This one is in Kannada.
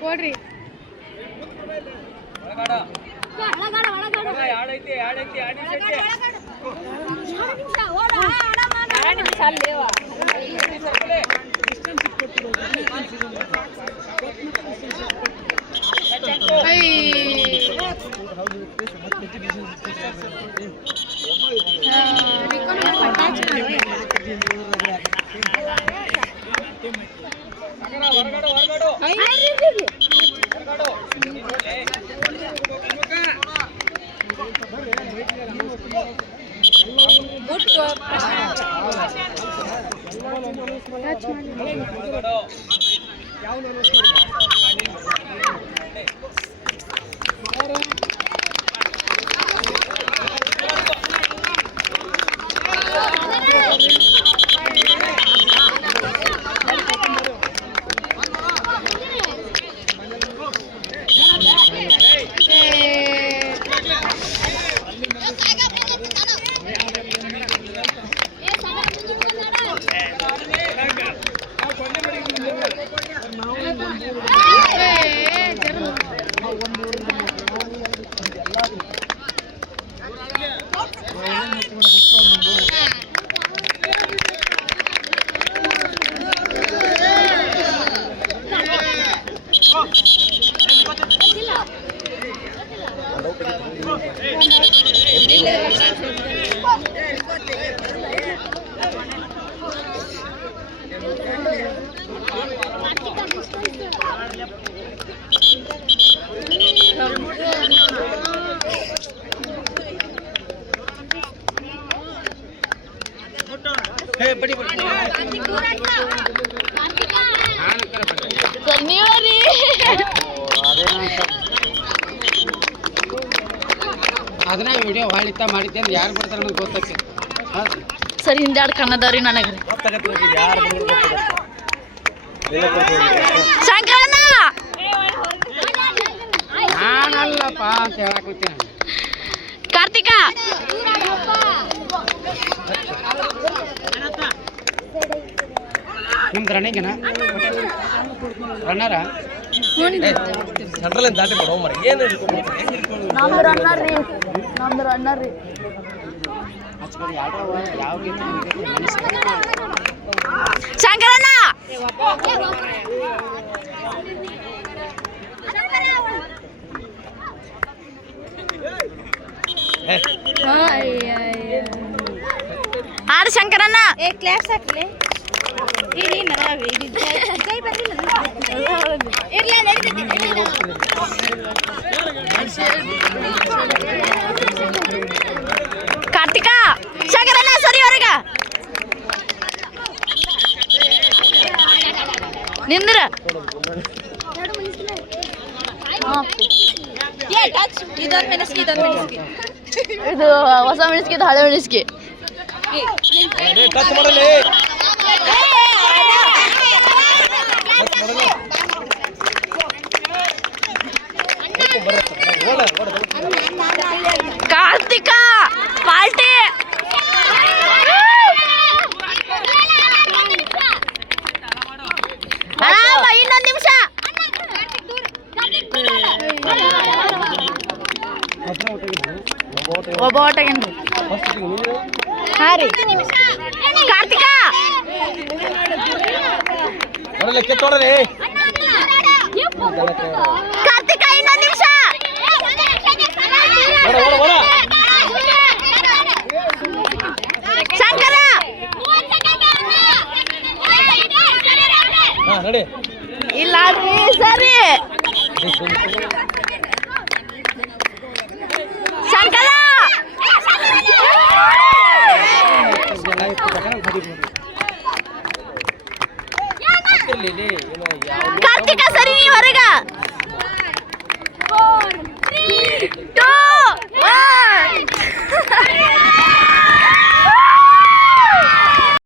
ಕೊಡ್ರಿ ಅದನ್ನ ವಿಡಿಯೋ ಹಾಳಿತ ಮಾಡಿದ್ದೇನೆ ಯಾರು ಬರ್ತಾರೆ ನನಗೆ ಗೊತ್ತಾಗ್ತದೆ ಸರಿ ಹಿಂದಾಡ್ ಕನ್ನದವ್ರಿ ನನಗೆ ಶಂಕರಣ್ಣ ನಾನಲ್ಲಪ್ಪ ಅಂತ ಹೇಳಾಕತ್ತೀನಿ ಕಾರ್ತಿಕ ನಿಮ್ದು ರನ್ನಿಂಗೇನ ರನ್ನರ ಸೆಂಟ್ರಲ್ ದಾಟಿ ಬಿಡೋ ಮರ ಏನು ನಮ್ದು ರನ್ನರ್ ರೀ ಯಾವ ಗೀತೆ ಶಂಕರಣ್ಣ ಆರು ಶಂಕರಣ್ಣ ಕ್ಲಾಸ್ ಹಾಕ್ಲಿ ಕಾರ್ತಿಕ ಶಂಕರಣ್ಣ ಸರಿ ಹೊರಗ ನಿಂದ್ರ ಇದು ಹೊಸ ಮೆಣಸಿಗೆ ಇದು ಹಳೆ ಮೆಣಸಿಗೆ ಟಚ್ ಮಾಡಲಿ ಕಾರ್ತಿಕ ಪಾರ್ಟಿ ಇನ್ನೊಂದು ನಿಮಿಷ ಒಬ್ಬ ಓಟಗೇನ್ರಿ ಹಾ ರೀ ಕಾರ್ತಿಕ ಕಿತ್ತೋಡ್ರಿ ಕಾರ್ತಿಕ ಇನ್ನೊಂದು ನಿಮಿಷ ಶಂಕರ ನಡಿ ಇಲ್ಲ ಸರಿ ಶಂಕರ ಕಾರ್ತಿಕ ಸರಿ ಹೊರಗ 4 3 2